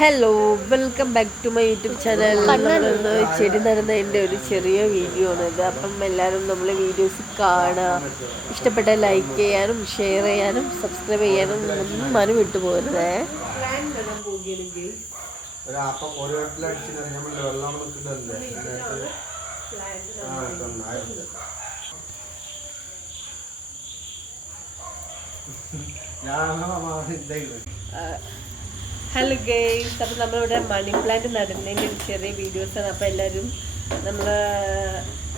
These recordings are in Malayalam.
Hello, welcome back to my YouTube channel. നമ്മളിന്ന് ചെടി നടുന്നതിൻ്റെ ഒരു ചെറിയ വീഡിയോ ആണിത്. അപ്പം എല്ലാവരും നമ്മളെ വീഡിയോസ് കാണുക, ഇഷ്ടപ്പെട്ട ലൈക്ക് ചെയ്യാനും ഷെയർ ചെയ്യാനും സബ്സ്ക്രൈബ് ചെയ്യാനും ഒന്നും മനു വിട്ടുപോകരുതേ. ഹലോ ഗെയ്സ്, അപ്പം നമ്മളിവിടെ മണി പ്ലാന്റ് നടുന്നതിൻ്റെ ഒരു ചെറിയ വീഡിയോസാണ്. അപ്പോൾ എല്ലാവരും നമ്മളെ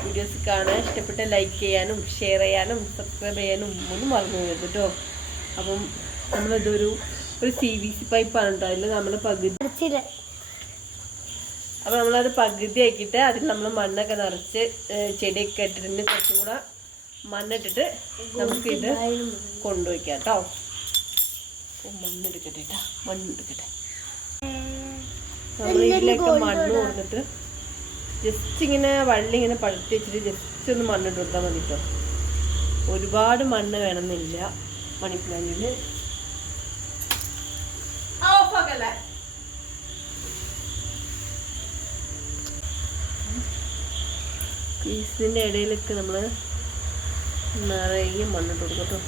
വീഡിയോസ് കാണാൻ ഇഷ്ടപ്പെട്ട ലൈക്ക് ചെയ്യാനും ഷെയർ ചെയ്യാനും സബ്സ്ക്രൈബ് ചെയ്യാനും ഒന്നും മറന്നു പോകരുത് കേട്ടോ. അപ്പം നമ്മളിതൊരു CVC പൈപ്പാണ് കേട്ടോ. അതിൽ നമ്മൾ പകുതി അപ്പോൾ നമ്മളത് പകുതി ആക്കിയിട്ട് അതിൽ നമ്മൾ മണ്ണൊക്കെ നിറച്ച് ചെടിയൊക്കെ ഇട്ടിട്ട് കുറച്ചും കൂടെ മണ്ണിട്ടിട്ട് നമുക്കിത് കൊണ്ടുപോയിക്കാം കേട്ടോ. മണ്ണെടുക്കട്ടെ മണ്ണെടുക്കട്ടെ. നമ്മൾ ഇതിലേക്ക് മണ്ണ് കൊടുത്തിട്ട് ജസ്റ്റ് ഇങ്ങനെ വള്ളി ഇങ്ങനെ പഴുത്തി വെച്ചിട്ട് ജസ്റ്റ് ഒന്ന് മണ്ണിട്ട് കൊടുത്താൽ മതി കേട്ടോ. ഒരുപാട് മണ്ണ് വേണമെന്നില്ല മണി പ്ലാന്റിന്. പീസിൻ്റെ ഇടയിലൊക്കെ നമ്മൾ നിറയെ മണ്ണിട്ട് കൊടുക്കും കേട്ടോ.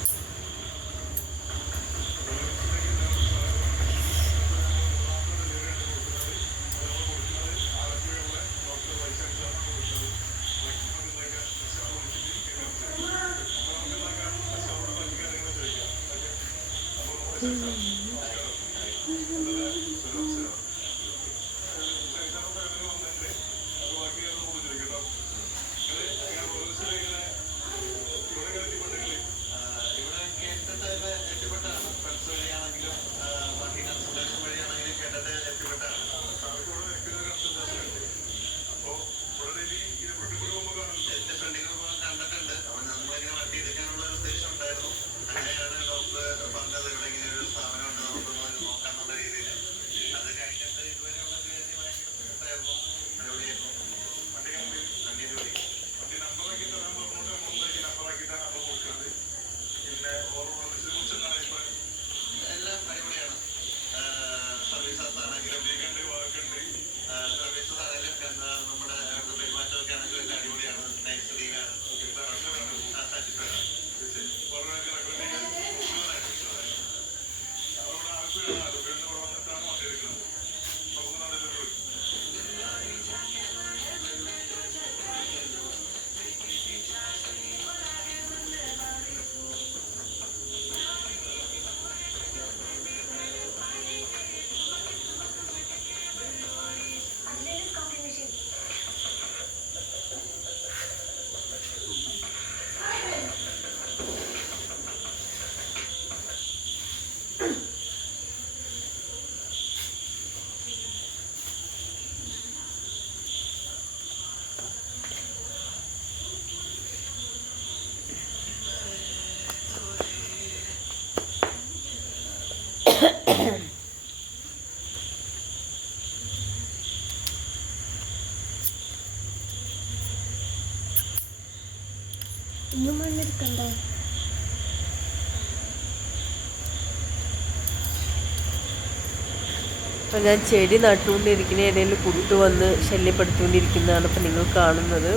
അപ്പോൾ ഞാൻ ചെടി നട്ടുകൊണ്ടിരിക്കുന്ന ഇടയിൽ കുട്ടു വന്ന് ശല്യപ്പെടുത്തിക്കൊണ്ടിരിക്കുന്നതാണ് ഇപ്പം നിങ്ങൾ കാണുന്നത്.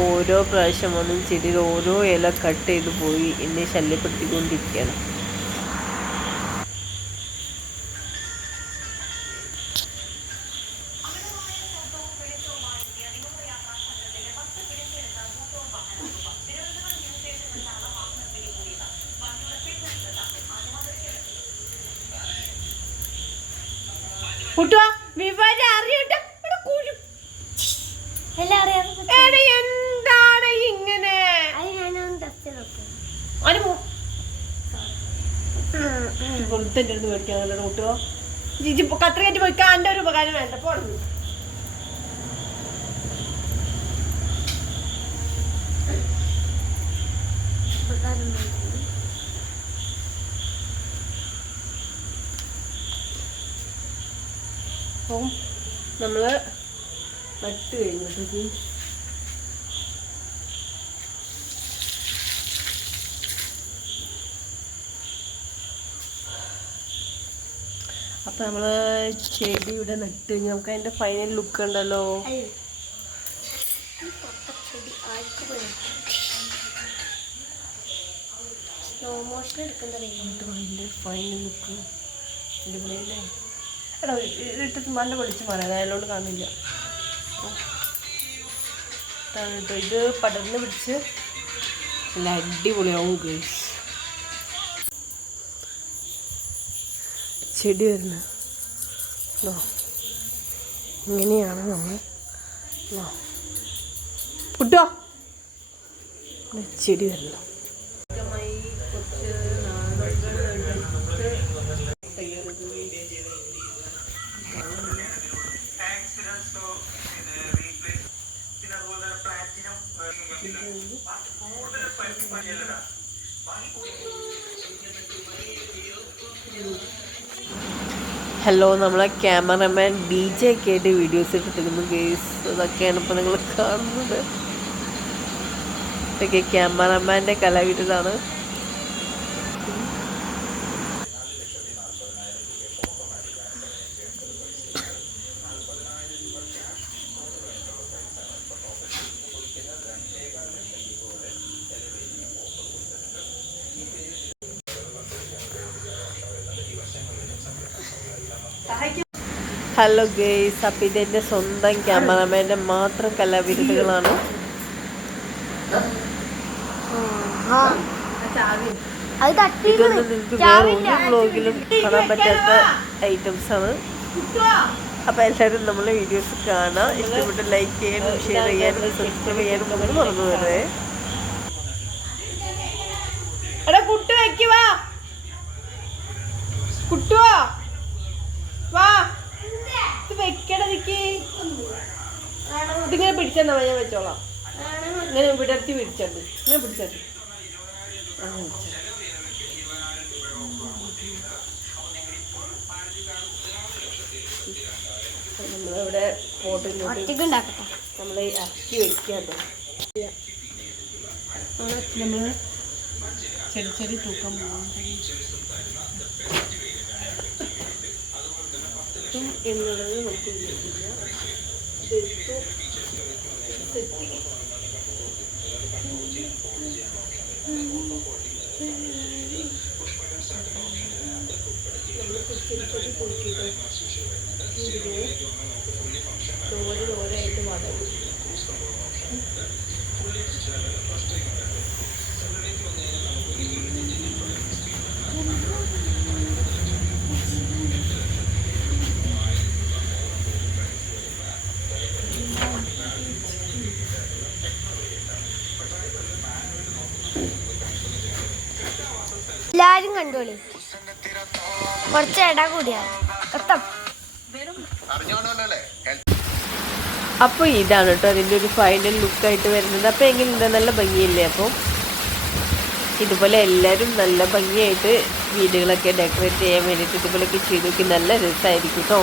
ഓരോ പ്രാവശ്യം വന്ന് ചെടിയിൽ ഓരോ ഇല കട്ട് ചെയ്ത് പോയി എന്നെ ശല്യപ്പെടുത്തിക്കൊണ്ടിരിക്കുകയാണ്. എന്താണ് ഇങ്ങനെ പുറത്തെൻ്റെ അടുത്ത് മേടിക്കാൻ കൂട്ടോ. ജിജി കത്രികറ്റ് പോയിക്കാൻ എൻ്റെ ഒരു ഉപകാരം വേണ്ട പോടുന്നു. അപ്പം നമ്മൾ നട്ട് കഴിഞ്ഞിട്ട് നമ്മള് ചെടി ഇവിടെ നട്ട് നമുക്ക് അതിന്റെ ഫൈനൽ ലുക്ക് ഉണ്ടല്ലോ. ഫൈനൽ ലുക്ക് എടാ ഇട്ടിട്ട് നല്ല പൊളിച്ച് പറയാം, അതിലോട്ട് കാണില്ല. ഇത് പടർന്ന് പിടിച്ച് നല്ല അടിപൊളിയാവും ഗൈസ്. ചെടി വരുന്നത് ഇങ്ങനെയാണ് നമ്മൾ കുട്ടോ ചെടി വരുന്നത്. ഹലോ, നമ്മളെ ക്യാമറമാൻ DJ ഒക്കെ ആയിട്ട് വീഡിയോസ് എടുത്തിരിക്കുന്നു ഗേസ്. അതൊക്കെയാണ് ഇപ്പോൾ നിങ്ങൾ കാണുന്നത്. ഇതൊക്കെ ക്യാമറമാൻ്റെ കലാവിരുതാണ്. ഹലോ ഗേസ്, അപ്പം ഇതെൻ്റെ സ്വന്തം ക്യാമറമാൻ്റെ മാത്രം കലാവിരുതുകളാണ്. ഇതൊന്നും നിങ്ങൾക്ക് വേറെ ഒരു വ്ലോഗിലും കാണാൻ പറ്റാത്ത ഐറ്റംസ് ആണ്. അപ്പം എല്ലാവരും നമ്മളെ വീഡിയോസ് കാണാം. ഇഷ്ടപ്പെട്ട് ലൈക്ക് ചെയ്യാനും ഷെയർ ചെയ്യാനും സബ്സ്ക്രൈബ് ചെയ്യാനും ഒന്നും മറന്നു വരുന്നത്. എടാ കുട്ടു വയ്ക്കുവാ, കുട്ടുവാ വാ, ഇത് വെക്കടതിക്ക്. ഇതിങ്ങനെ പിടിച്ചെന്നാ ഞാൻ വെച്ചോളാം. ഇങ്ങനെ വിടർത്തി പിടിച്ചത്, ഇങ്ങനെ പിടിച്ചത്. നമ്മളിവിടെ പോട്ടിലോട്ട് നമ്മൾ ഇറക്കി വെക്കാട്ടോ. നമ്മൾ ചെടി ചെടി തൂക്കാൻ പോകും എന്നുള്ളത് നമുക്ക് വിചാരിക്കില്ല. ഇതെടുത്തു സെറ്റ് ചെടി പൊളിക്കിട്ട് ഇതിനെ ദോരായിട്ട് വളരും. എല്ലാരും കണ്ടോളി, കുറച്ച് ഇട കൂടിയാ. അപ്പോൾ ഇതാണ് കേട്ടോ അതിൻ്റെ ഒരു ഫൈനൽ ലുക്കായിട്ട് വരുന്നത്. അപ്പോൾ എങ്ങനെയുണ്ട്, നല്ല ഭംഗിയില്ലേ? അപ്പോൾ ഇതുപോലെ എല്ലാവരും നല്ല ഭംഗിയായിട്ട് വീടുകളൊക്കെ ഡെക്കറേറ്റ് ചെയ്യാൻ വേണ്ടിയിട്ട് ഇതുപോലെയൊക്കെ ചെയ്ത് നോക്കി, നല്ല രസമായിരിക്കും കേട്ടോ.